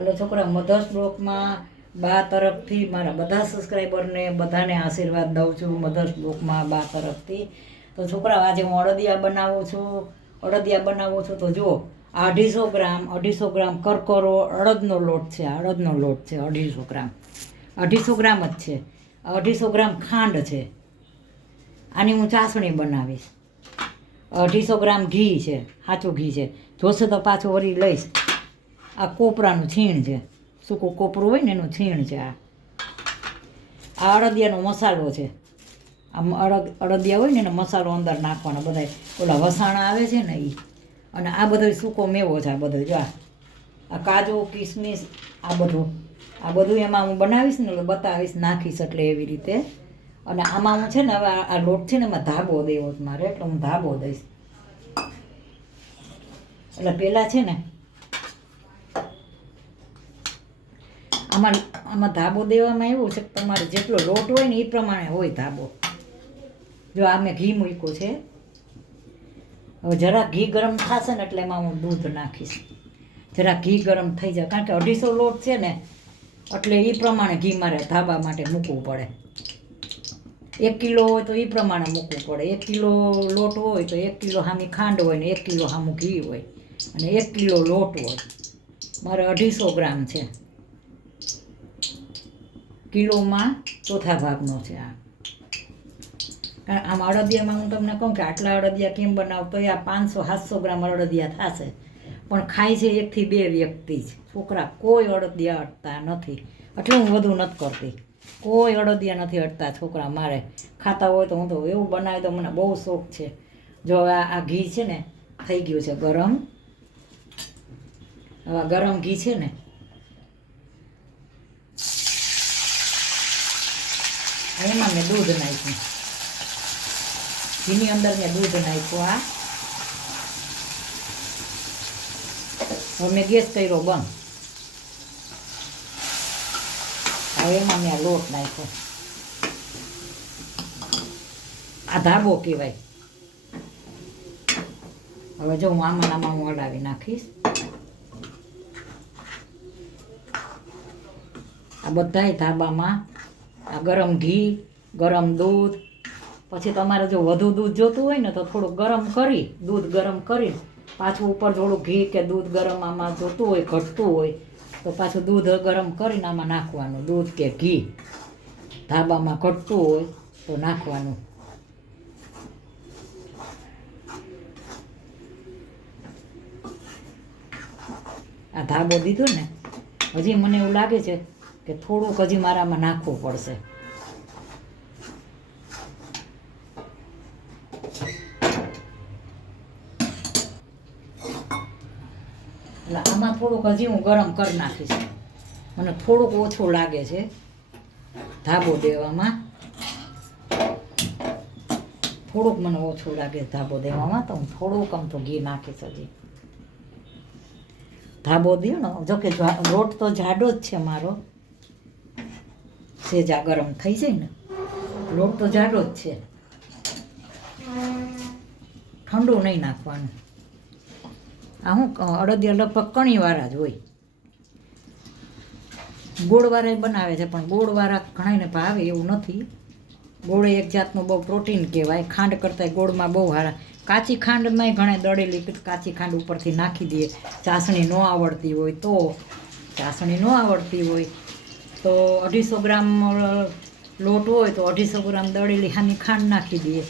એટલે છોકરા મધર્સ બ્લોકમાં બા તરફથી મારા બધા સબસ્ક્રાઈબરને બધાને આશીર્વાદ દઉં છું મધર્સ બ્લોકમાં બા તરફથી. તો છોકરા આજે હું અડદિયા બનાવું છું. તો જુઓ 250 ગ્રામ કરકરો અડદનો લોટ છે. અડદનો લોટ છે 250 ગ્રામ, 250 ગ્રામ જ છે. 250 ગ્રામ ખાંડ છે. આની હું ચાસણી બનાવીશ. 250 ગ્રામ ઘી છે, સાચું ઘી છે. જોશે તો પાછું વળી લઈશ. આ કોપરાનું છીણ છે, સૂકું કોપરું હોય ને એનું છીણ છે. આ અડદિયાનો મસાલો છે. આમ અડદિયા હોય ને એનો મસાલો અંદર નાખવાનો, બધા ઓલા વસાણા આવે છે ને એ. અને આ બધો સૂકો મેવો છે. આ બધો જો આ કાજુ કિસમિસ આ બધું એમાં હું બનાવીશ ને એટલે બતાવીશ, નાખીશ એટલે એવી રીતે. અને આમાં હું છે ને હવે આ લોટ છે ને એમાં ધાબો દેવો છે મારે, એટલે હું ધાબો દઈશ. એટલે પહેલાં છે ને આમાં ધાબો દેવામાં એવું છે કે તમારે જેટલો લોટ હોય ને એ પ્રમાણે હોય ધાબો. જો આ મેં ઘી મૂક્યું છે. હવે જરાક ઘી ગરમ થશે ને એટલે એમાં હું દૂધ નાખીશ. જરાક ઘી ગરમ થઈ જાય, કારણ કે 250 લોટ છે ને એટલે એ પ્રમાણે ઘી મારે ધાબા માટે મૂકવું પડે. 1 કિલો હોય તો એ પ્રમાણે મૂકવું પડે. 1 કિલો લોટ હોય તો 1 કિલો સામી ખાંડ હોય ને 1 કિલો સામું ઘી હોય, અને 1 કિલો લોટ હોય. મારે 250 ગ્રામ છે. કિલોમાં ચોથા ભાગનો છે આ. કારણ આમ અડદિયામાં હું તમને કહું કે આટલા અડદિયા કેમ બનાવતો, આ 500-700 ગ્રામ અડદિયા થશે, પણ ખાય છે 1 થી 2 વ્યક્તિ જ. છોકરા કોઈ અડદિયા અડતા નથી, એટલે હું વધુ નથી કરતી. કોઈ અડદિયા નથી અડતા છોકરા મારે. ખાતા હોય તો હું તો એવું બનાવે તો મને બહુ શોખ છે. જો આ ઘી છે ને થઈ ગયું છે ગરમ. હવે ગરમ ઘી છે ને એમાં મેં દૂધ નાખ્યું. ઘીની અંદર મેં દૂધ નાખ્યું. હવે મેં ગેસ કર્યો બંધ. હવે એમાં મેં લોટ નાખ્યો. આ ધાબો કહેવાય. હવે જો હું આમાં હું હલાવી નાખીશ. આ બધાય ધાબામાં આ ગરમ ઘી, ગરમ દૂધ. પછી તમારે જો વધુ દૂધ જોતું હોય ને તો થોડુંક દૂધ ગરમ કરી પાછું ઉપર થોડું ઘી કે દૂધ ગરમ આમાં જોતું હોય, ઘટતું હોય તો પાછું દૂધ ગરમ કરીને આમાં નાખવાનું. દૂધ કે ઘી ધાબામાં ઘટતું હોય તો નાખવાનું. આ ધાબો દીધો ને, હજી મને એવું લાગે છે કે થોડુંક હજી મારામાં નાખવું પડશે. એટલે આમાં થોડુંક હજી હું ગરમ કરી નાખીશ. મને થોડુંક ઓછું લાગે છે ધાબો દેવામાં. થોડુંક મને ઓછું લાગે ધાબો દેવામાં, તો હું થોડુંક આમ તો ઘી નાખીશ હજી. ધાબો દો ને, જોકે લોટ તો જાડો જ છે મારો. સેજા ગરમ થઈ જાય ને, લોટ તો જાડો જ છે. ઠંડુ નહીં નાખવાનું. આ હું અડદિયા લગભગ કણીવાળા જ હોય. ગોળવાળા બનાવે છે, પણ ગોળવાળા ઘણાને ભાવે એવું નથી. ગોળ એક જાતનું બહુ પ્રોટીન કહેવાય. ખાંડ કરતાં ગોળમાં બહુ સારા. કાચી ખાંડમાંય ઘણા દળેલી કાચી ખાંડ ઉપરથી નાખી દઈએ. ચાસણી ન આવડતી હોય તો 250 ગ્રામ લોટ હોય તો 250 ગ્રામ દળેલી સામી ખાંડ નાખી દઈએ.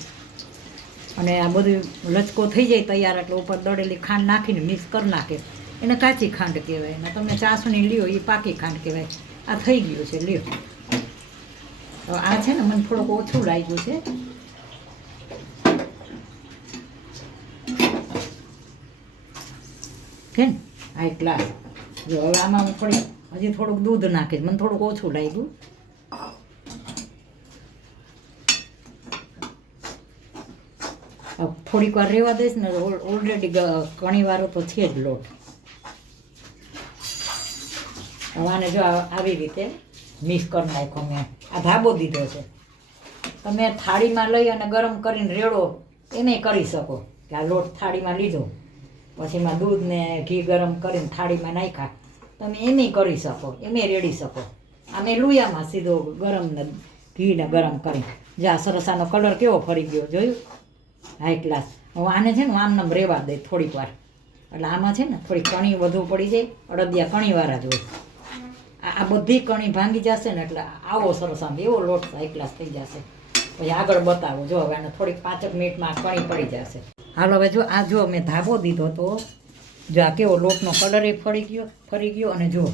અને આ બધું લચકો થઈ જાય તૈયાર એટલે ઉપર દળેલી ખાંડ નાખીને મિક્સ કરી નાખે. એને કાચી ખાંડ કહેવાય. અને તમે ચાસણી લ્યો એ પાકી ખાંડ કહેવાય. આ થઈ ગયું છે, લ્યો. તો આ છે ને મને થોડુંક ઓછું લાગ્યું છે. કે ને આ એક ગ્લાસ. જો હવે આમાં હું હજી થોડુંક દૂધ નાખીશ. મને થોડુંક ઓછું લાગ્યું. થોડીક વાર રહેવા દઈશ ને, ઓલરેડી ઘણી વારો તો છે જ લોટ. હવે આને જો આવી રીતે મિક્સ કરી નાખો. મેં આ ધાબો દીધો છે. તમે થાળીમાં લઈ અને ગરમ કરીને રેડો એને કરી શકો. કે આ લોટ થાળીમાં લીધો, પછી એમાં દૂધ ને ઘી ગરમ કરીને થાળીમાં નાખ્યા, તમે એમેય કરી શકો, એમેય રેડી શકો. આમે લુયામાં સીધો ગરમ ને ઘીને ગરમ કરી. જા સરસ આનો કલર કેવો ફરી ગયો, જોયું? High class. હવે આને છે ને આમ રહેવા દે થોડીક વાર. એટલે આમાં છે ને થોડી કણી વધુ પડી જાય, અડદિયા કણીવાળા જ હોય. આ બધી કણી ભાંગી જશે ને એટલે આવો સરસ આમ એવો લોટ હાઈ ક્લાસ થઈ જશે. પછી આગળ બતાવો, જો હવે આને થોડીક 5 મિનિટમાં કણી પડી જશે. હાલો હવે જો આ જો મેં ધાબો દીધો તો જો આ કેવો લોટનો કલર એ ફરી ગયો. અને જો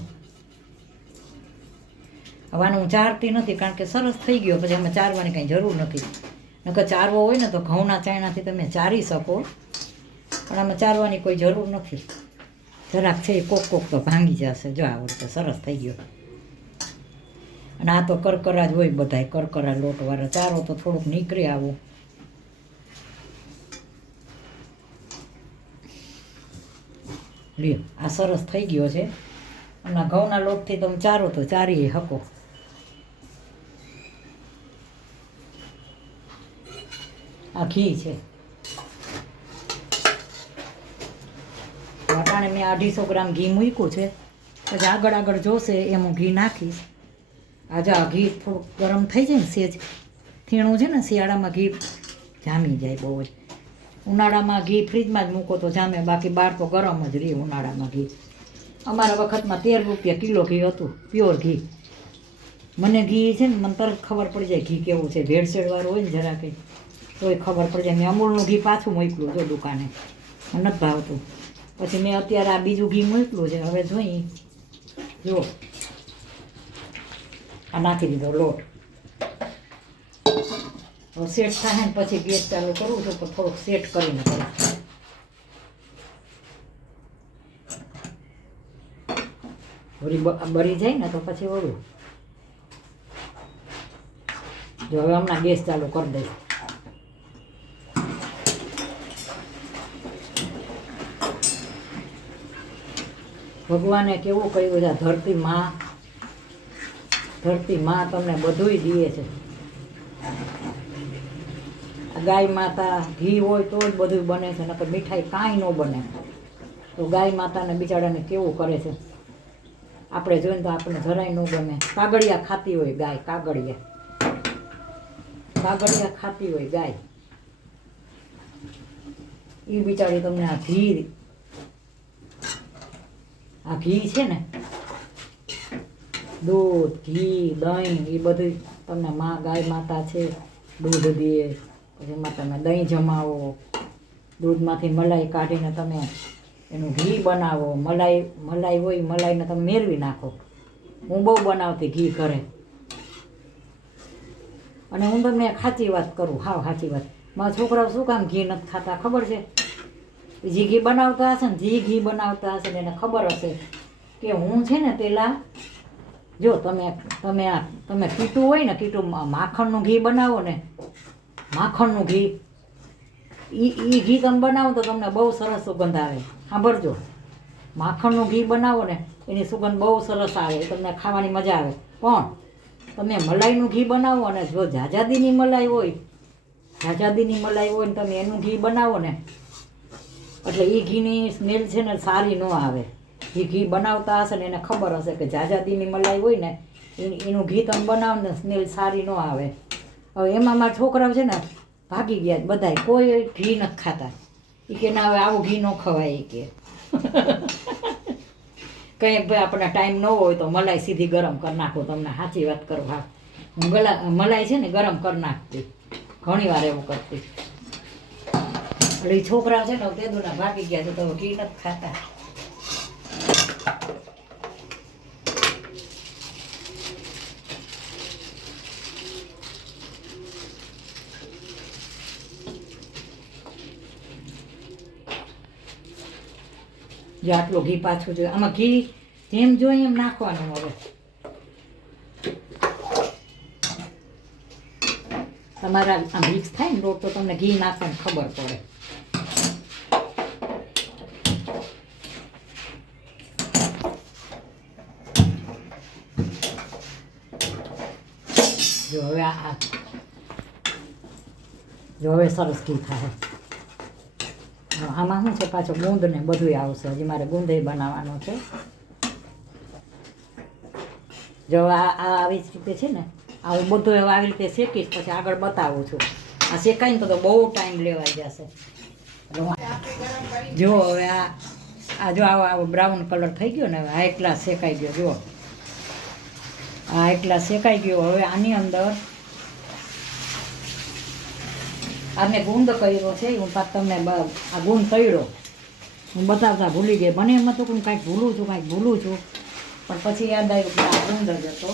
હવે આને હું ચારતી નથી કારણ કે સરસ થઈ ગયો, પછી અમે ચારવાની કંઈ જરૂર નથી. નકર ચારવો હોય ને તો ઘઉંના ચાયણાથી તમે ચારી શકો, પણ આમાં ચારવાની કોઈ જરૂર નથી. જરાક છે એ કોક તો ભાંગી જશે. જો આ વખતે સરસ થઈ ગયો. અને આ તો કરકરા જ હોય, બધાય કરકરા લોટવાળા. ચારો તો થોડુંક નીકળે આવું. લ્યો આ સરસ થઈ ગયો છે. અને ઘઉંના લોટથી તમે ચારો તો ચારી શકો. આ ઘી છે. વટાણે મેં 250 ગ્રામ ઘી મૂક્યું છે. પછી આગળ જોશે એમ હું ઘી નાખીશ. આજે આ ઘી થોડુંક ગરમ થઈ જાય ને, સેજ થીણું છે ને, શિયાળામાં ઘી જામી જાય બહુ જ. ઉનાળામાં ઘી ફ્રીજમાં જ મૂકો તો જામે, બાકી બહાર તો ગરમ જ રહે ઉનાળામાં ઘી. અમારા વખતમાં 13 રૂપિયા કિલો ઘી હતું, પ્યોર ઘી. મને ઘી છે ને મને તરત ખબર પડી જાય ઘી કેવું છે. ભેળસેળવાળું હોય ને જરા કંઈ તોય ખબર પડી જાય. મેં અમૂલનું ઘી પાછું મોકલું જો દુકાને, મને નથી ભાવતું. પછી મેં અત્યારે આ બીજું ઘી મોકલું છે. હવે જોઈ જો આ નાખી દીધો લોટ. હવે સેટ થાય ને પછી ગેસ ચાલુ કરવું છું, પણ થોડુંક સેટ કરીને કરું. વળી બળી જાય ને તો પછી ઓળું. જો હવે હમણાં ગેસ ચાલુ કરી દઈશ. ભગવાને કેવું કહ્યું છે, ધરતી માં તમને બધુંય દીએ છે. ગાય માતા ઘી હોય તો જ બધું બને છે, નકર મીઠાઈ કાંઈ ન બને. તો ગાય માતાને બિચારાને કેવું કરે છે. આપણે જોઈને તો આપણને જરાય ન ગમે. કાગળિયા ખાતી હોય ગાય, કાગળિયા ખાતી હોય ગાય. એ બિચારી તમને આ ઘી છે ને, દૂધ, ઘી, દહીં એ બધું તમને ગાય માતા છે દૂધ દે. પછી એમાં તમે દહીં જમાવો, દૂધમાંથી મલાઈ કાઢીને તમે એનું ઘી બનાવો. મલાઈ હોય, મલાઈને તમે મેળવી નાખો. હું બહુ બનાવતી ઘી ઘરે. અને હું તમને સાચી વાત કરું, હાવ સાચી વાત. મારા છોકરાઓ શું કામ ઘી નથી ખાતા ખબર છે? જે ઘી બનાવતા હશે ને એને ખબર હશે કે હું છે ને પેલા જો તમે કીટું હોય ને, કીટું માખણનું ઘી બનાવો ને, માખણનું ઘી એ ઘી તમે બનાવો તો તમને બહુ સરસ સુગંધ આવે. સાંભળજો, માખણનું ઘી બનાવો ને એની સુગંધ બહુ સરસ આવે, તમને ખાવાની મજા આવે. પણ તમે મલાઈનું ઘી બનાવો ને, જો જાજાદીની મલાઈ હોય ને તમે એનું ઘી બનાવો ને, એટલે એ ઘીની સ્મેલ છે ને સારી ન આવે. એ ઘી બનાવતા હશે ને એને ખબર હશે કે જાજાદીની મલાઈ હોય ને એનું ઘી તમે બનાવો ને સ્મેલ સારી ન આવે. હવે એમાં મારા છોકરાઓ છે ને ભાગી ગયા બધાય, કોઈ ઘી નથી ખાતા. એ કે ના હવે આવું ઘી ન ખવાય. એ કે કંઈક ભાઈ આપણને ટાઈમ ન હોય તો મલાઈ સીધી ગરમ કરી નાખો. તમને સાચી વાત કરું, હા હું મલાઈ છે ને ગરમ કરી નાખતી, ઘણી વાર એવું કરતી. એટલે એ છોકરા છે ને તેદુના ભાગી ગયા છે તો ઘી નથી ખાતા. જો આટલું ઘી પાછું જોઈએ. આમાં ઘી જેમ જોઈએ એમ નાખવાનું. હવે તમારા આ મિક્સ થાય ને લોટ તો તમને ઘી નાખવાની ખબર પડે. જો હવે સરસ ઘી થાય. આમાં શું છે પાછો ગુંદ ને બધું આવશે. હજી મારે ગુંદે બનાવવાનો છે. જો આવી જ રીતે છે ને આ હું બધું હવે આવી રીતે શેકીશ, પછી આગળ બતાવું છું. આ શેકાઈને તો બહુ ટાઈમ લેવાઈ જશે. જો હવે જો આવો બ્રાઉન કલર થઈ ગયો ને, હવે આ એકલા શેકાઈ ગયો. જુઓ આ એકલા શેકાઈ ગયો. હવે આની અંદર આ મેં ગુંદ કર્યો છે, હું પાછ તમને આ ગુંદ તળ્યો હું બતાવતા ભૂલી ગઈ. મને એમ હતું કે હું કાંઈક ભૂલું છું, પણ પછી યાદ આવ્યું કે આ ગુંદ જ હતો.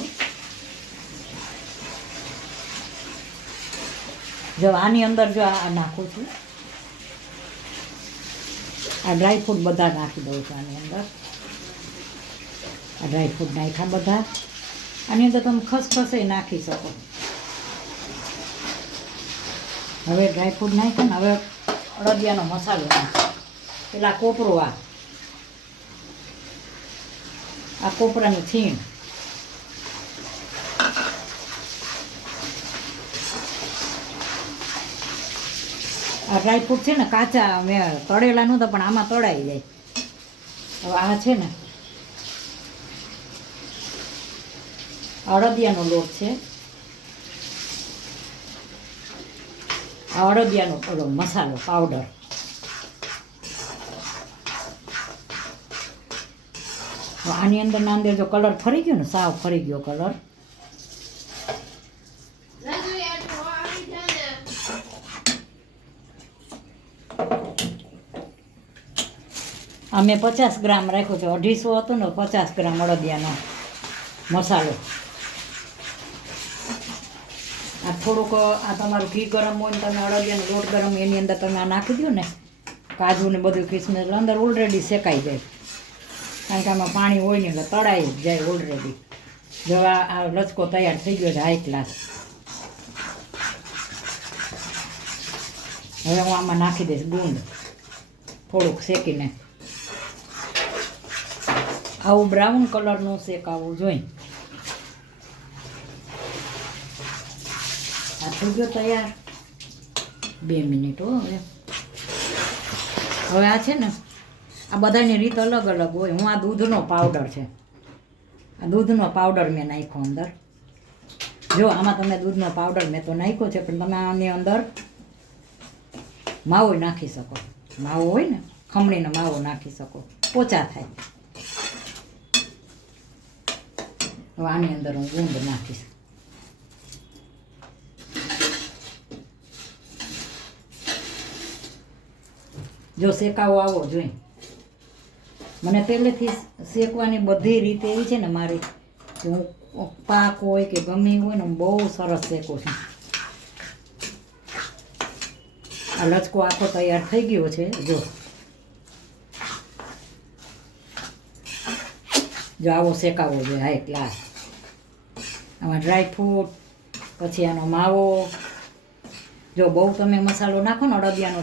જો આની અંદર જો આ નાખું છું, આ ડ્રાયફ્રૂટ બધા નાખી દઉં છું આની અંદર. આ ડ્રાયફ્રૂટ નાખ્યા બધા. આની અંદર તમે ખસખસે નાખી શકો. હવે ડ્રાયફ્રૂટ નાખ્યા ને, હવે અડદિયાનો મસાલો નાખો. પેલા કોપરું, આ કોપરાનું છીણ, આ ડ્રાયફ્રૂટ છે ને કાચા મેં તળેલા નહોતા, પણ આમાં તળાઈ જાય. હવે આ છે ને અડદિયાનો લોટ છે, આ અડદિયાનો ઓલો મસાલો પાવડર. આની અંદર જો કલર ફરી ગયો ને, સાવ ફરી ગયો કલર. આ મેં 50 ગ્રામ રાખ્યો છે. 250 હતો ને, 50 ગ્રામ અડદિયાનો મસાલો. આ થોડુંક આ તમારું ઘી ગરમ હોય ને, તમે અડદિયાનો લોટ ગરમ એની અંદર તમે આ નાખી દો ને, કાજુ ને બધું કિસમિસ, એટલે અંદર ઓલરેડી શેકાઈ જાય. કારણ કે આમાં પાણી હોય ને એટલે તળાઈ જ જાય ઓલરેડી. જો આ લચકો તૈયાર થઈ ગયો છે હાઈ ક્લાસ. હવે હું આમાં નાખી દઈશ ગુંદ થોડુંક શેકીને. આવું બ્રાઉન કલરનું શેકાવવું જોઈએ. આ થઈ ગયો તૈયાર. 2 મિનિટ હો. હવે આ છે ને, આ બધાની રીત અલગ અલગ હોય. હું આ દૂધનો પાવડર છે, આ દૂધનો પાવડર મેં નાખ્યો અંદર. જો આમાં તમે દૂધનો પાવડર મેં તો નાખ્યો છે, પણ તમે આની અંદર માવો નાખી શકો. માવો હોય ને, ખમણીનો માવો નાખી શકો, પોચા થાય. હવે આની અંદર હું ગુંદ નાખીશ. જો શેકાવો આવો જોઈએ. મને પહેલેથી શેકવાની બધી રીતે એવી છે ને મારી, કે હું પાક હોય કે ગમે હોય ને, હું બહુ સરસ શેકું છું. આ લચકો આખો તૈયાર થઈ ગયો છે. જો આવો શેકાવો જોઈએ હાઈ ક્લાસ. આમાં ડ્રાયફ્રૂટ, પછી આનો માવો. જો બહુ તમે મસાલો નાખો ને અડદિયાનો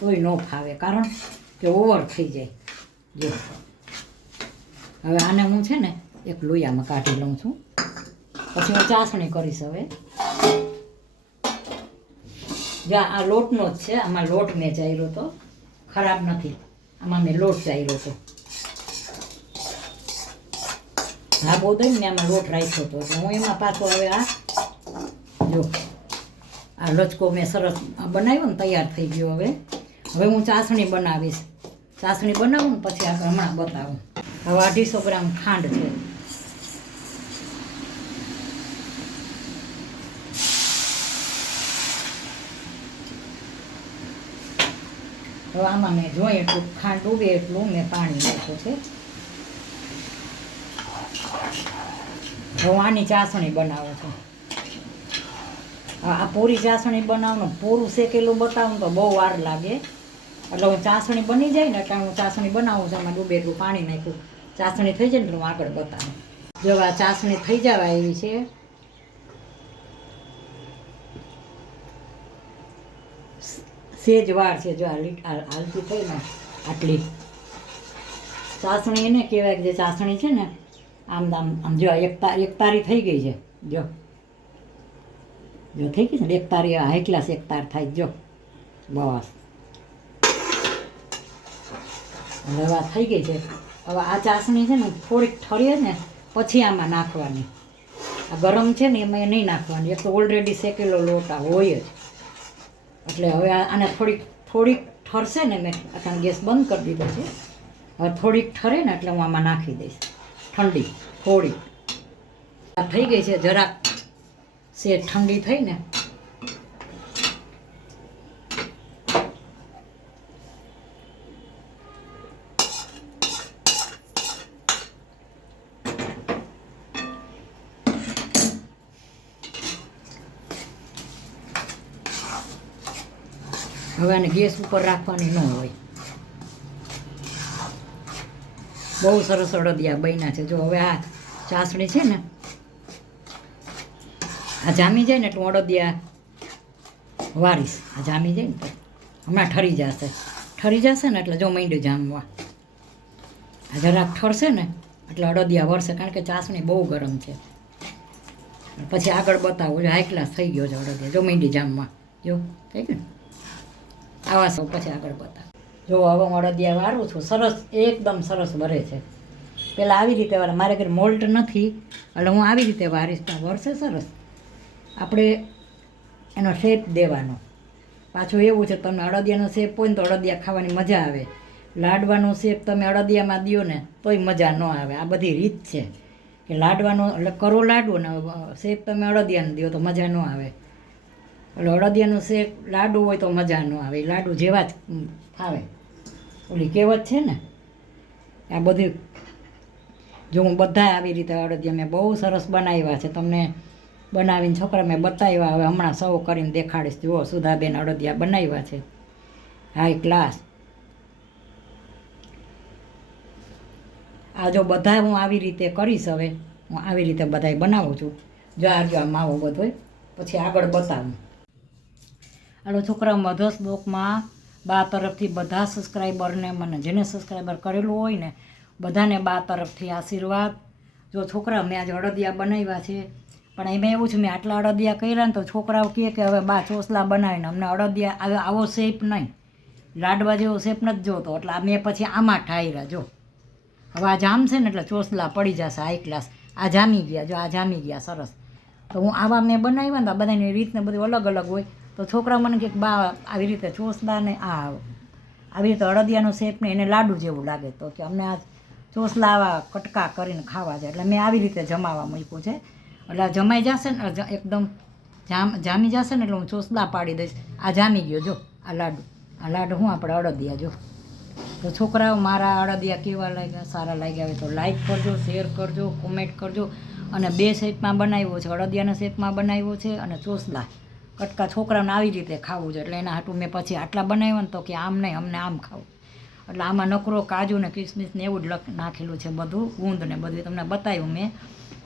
તોય ન ફાવે, કારણ કે ઓવર થઈ જાય. જો હવે આને હું છે ને એક લોયામાં કાઢી લઉં છું, પછી હું ચાસણી કરીશ. હવે જો આ લોટનો જ છે, આમાં લોટ મેં ચાર્યો તો ખરાબ નથી. આમાં મેં લોટ ચાર્યો હતો. હા બહુ દઈ ને આમાં લોટ રાખ્યો હતો, એટલે હું એમાં પાછો હવે આ જો આ લચકો મેં સરસ બનાવ્યો ને, તૈયાર થઈ ગયો. હવે હું ચાસણી બનાવીશ. ચાસણી બનાવું ને પછી આપણે હમણાં બતાવું. હવે 250 ગ્રામ ખાંડ છે. હવે આમાં મેં જોઈએ એટલું ખાંડ ડૂબે એટલું મેં પાણી નાખ્યું છે. હવે આની ચાસણી બનાવું છું. આ પૂરી ચાસણી બનાવવાનું, પૂરું શેકેલું બતાવું તો બહુ વાર લાગે. એટલે હું ચાસણી બની જાય ને એટલે હું ચાસણી બનાવું છું. એમાં ડૂબે એટલું પાણી નાખ્યું. ચાસણી થઈ જાય ને એટલે હું આગળ બતાવું. જો આ ચાસણી થઈ જવા એવી છે. સેજ વાર છે. જો હાલતી થઈ ને આટલી ચાસણી એને કહેવાય કે જે ચાસણી છે ને આમ જો એક તારી થઈ ગઈ છે. જો થઈ ગઈ છે ને એક તારી, હાઈ ક્લાસ એક તાર થાય. જો બસ હવે આ થઈ ગઈ છે. હવે આ ચાસણી છે ને થોડીક ઠરીએ ને પછી આમાં નાખવાની. આ ગરમ છે ને એમાં નહીં નાખવાની, એક તો ઓલરેડી શેકેલો લોટ આ હોય જ. એટલે હવે આને થોડીક ઠરશે ને, મેં અત્યારે ગેસ બંધ કરી દીધો છે. હવે થોડીક ઠરે ને એટલે હું આમાં નાખી દઈશ ઠંડી થોડીક. આ થઈ ગઈ છે જરાક શેર ઠંડી થઈ ને હવે આને ગેસ ઉપર રાખવાની ન હોય. બહુ સરસ અડદિયા બન્યા છે. જો હવે આ ચાસણી છે ને આ જામી જાય ને એટલે હું અડદિયા વારીશ. આ જામી જાય ને તો હમણાં ઠરી જશે ને એટલે જો માંડ્યું જામવા. આ જરાક ઠરશે ને એટલે અડદિયા વરસે, કારણ કે ચાસણી બહુ ગરમ છે. પછી આગળ બતાવો. જો હાઈ ક્લાસ થઈ ગયો છે અડદિયા, જો માંડી જામવા. જો થઈ ગયું ને આવા સૌ. પછી આગળ બતાવો. જો હવે હું અડદિયા વારું છું. સરસ એકદમ સરસ વરે છે. પહેલાં આવી રીતે વારે, મારે ઘરે મોલ્ટ નથી એટલે હું આવી રીતે વારીશ તો વરસે સરસ. આપણે એનો શેપ દેવાનો. પાછું એવું છે તમે અડદિયાનો શેપ હોય ને તો અડદિયા ખાવાની મજા આવે. લાડવાનો શેપ તમે અડદિયામાં દો ને તોય મજા ન આવે. આ બધી રીત છે કે લાડવાનો એટલે કરો લાડવો ને શેપ તમે અડદિયાને દો તો મજા ન આવે. એટલે અડદિયાનો શેપ લાડુ હોય તો મજા ન આવે. લાડુ જેવા જ ફાવે. ઓલી કહેવત છે ને આ બધી. જો હું બધા આવી રીતે અડદિયા મેં બહુ સરસ બનાવ્યા છે. તમને બનાવીને છોકરા મેં બતાવ્યા. હવે હમણાં સર્વ કરીને દેખાડીશ. જુઓ સુધાબેન અડદિયા બનાવ્યા છે હાઈ ક્લાસ. આ જો બધા હું આવી રીતે કરીશ. હવે હું આવી રીતે બધાય બનાવું છું. જો આ માવો બધો પછી આગળ બતાવું. હાલો છોકરા, મધર્સ બ્લોકમાં બા તરફથી બધા સબસ્ક્રાઈબરને, મને જેને સબસ્ક્રાઈબર કરેલું હોય ને બધાને બા તરફથી આશીર્વાદ. જો છોકરા મેં આજે અડદિયા બનાવ્યા છે, પણ એમાં એવું છે મેં આટલા અડદિયા કર્યા ને તો છોકરાઓ કહે કે હવે બા ચોસલા બનાવીને અમને અડદિયા આવો શેપ નહીં, લાડવા જેવો શેપ નથી જોતો. એટલે મેં પછી આમાં ઠાર્યા. જો હવે આ જામશે ને એટલે ચોસલા પડી જશે હાઈ ક્લાસ. આ જામી ગયા. જો આ જામી ગયા સરસ. તો હું આવા મેં બનાવ્યા ને બધાની રીતને બધું અલગ અલગ હોય. તો છોકરા મને કે બા આવી રીતે ચોસલા ને આવી રીતે અડદિયાનો શેપ ને એને લાડુ જેવું લાગે. તો કે અમને આ ચોસલા આવા કટકા કરીને ખાવા છે. એટલે મેં આવી રીતે જમાવા મૂક્યું છે. એટલે આ જમાઈ જશે ને એકદમ જામી જશે ને એટલે હું ચોસલા પાડી દઈશ. આ જામી ગયો. જો આ લાડુ હું આપણે અડદિયા. જો તો છોકરાઓ મારા અડદિયા કેવા લાગ્યા, સારા લાગ્યા હોય તો લાઈક કરજો, શેર કરજો, કોમેન્ટ કરજો. અને બે શેપમાં બનાવ્યો છે. અડદિયાના શેપમાં બનાવ્યો છે અને ચોસલા કટકા છોકરાઓને આવી રીતે ખાવું છે. એટલે એના હાટું મેં પછી આટલા બનાવ્યા ને તો કે આમ નહીં અમને આમ ખાવું. એટલે આમાં નકરો કાજુ ને કિસમિસ ને એવું જ નાખેલું છે બધું, ગુંદ ને બધું તમને બતાવ્યું મેં.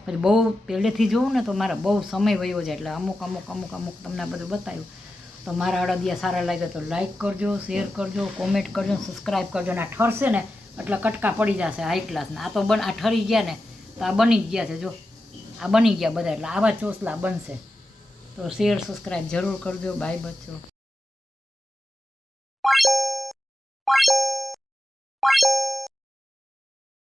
પછી બહુ પહેલેથી જોઉં ને તો મારે બહુ સમય વયો જાય. એટલે અમુક તમને બધું બતાવ્યું. તો મારા અડદિયા સારા લાગે તો લાઈક કરજો, શેર કરજો, કોમેન્ટ કરજો, સબસ્ક્રાઈબ કરજો. અને આ ઠરશે ને એટલે કટકા પડી જશે હાઈ ક્લાસના. આ તો આ ઠરી ગયા ને તો આ બની જ ગયા છે. જો આ બની ગયા બધા. એટલે આવા ચોસલા બનશે. તો શેર સબસ્ક્રાઈબ જરૂર કરજો. બાય બચ્ચો.